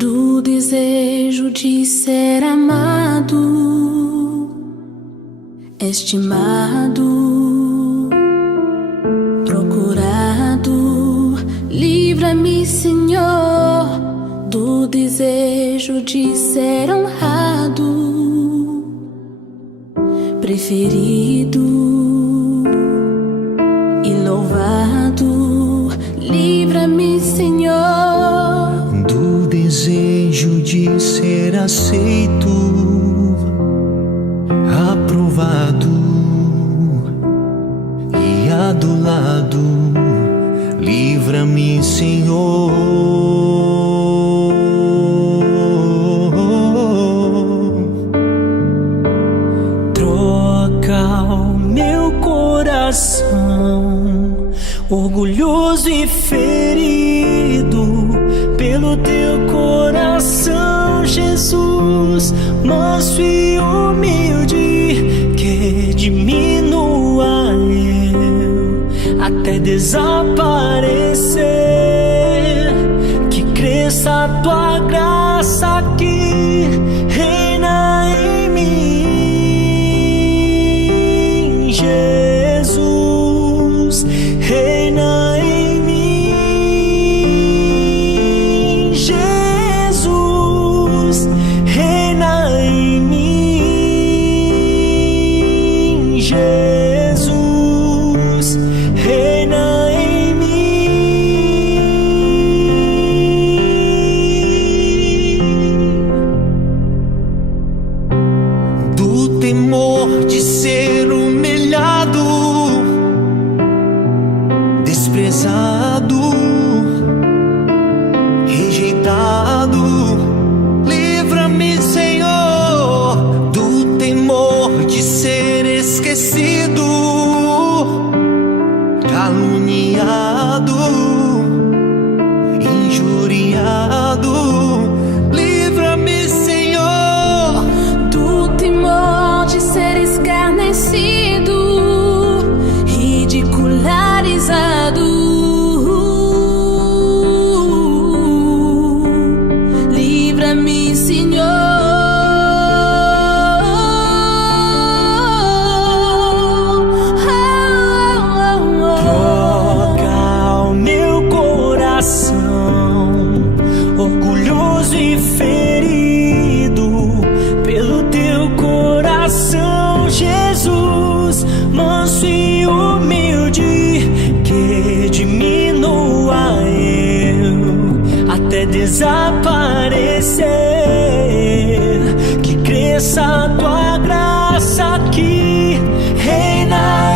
do desejo de ser amado, estimado, procurado. Livra-me, Senhor, do desejo de ser honrado, preferido e louvado. Livra-me, Senhor, do desejo de ser aceito, aprovado e adulado. Livra-me, Senhor, troca o meu coração orgulhoso e ferido pelo teu coração, Jesus, manso e humilde, que diminua eu até desaparecer, que cresça a tua graça que reina em mim, Jesus, reina em mim, Jesus, reina em mim, Jesus, reina em mim. Do temor de ser humilhado, desprezado, rejeitado. Livra-me, Senhor, do temor de ser esquecido, caluniado, injuriado. Livra-me, Senhor, do temor de ser escarnecido, ridicularizado. Livra-me, Senhor, troca o meu coração orgulhoso e ferido pelo teu coração, Jesus, manso e humilde, que diminua eu até desaparecer, que cresça a tua graça que reina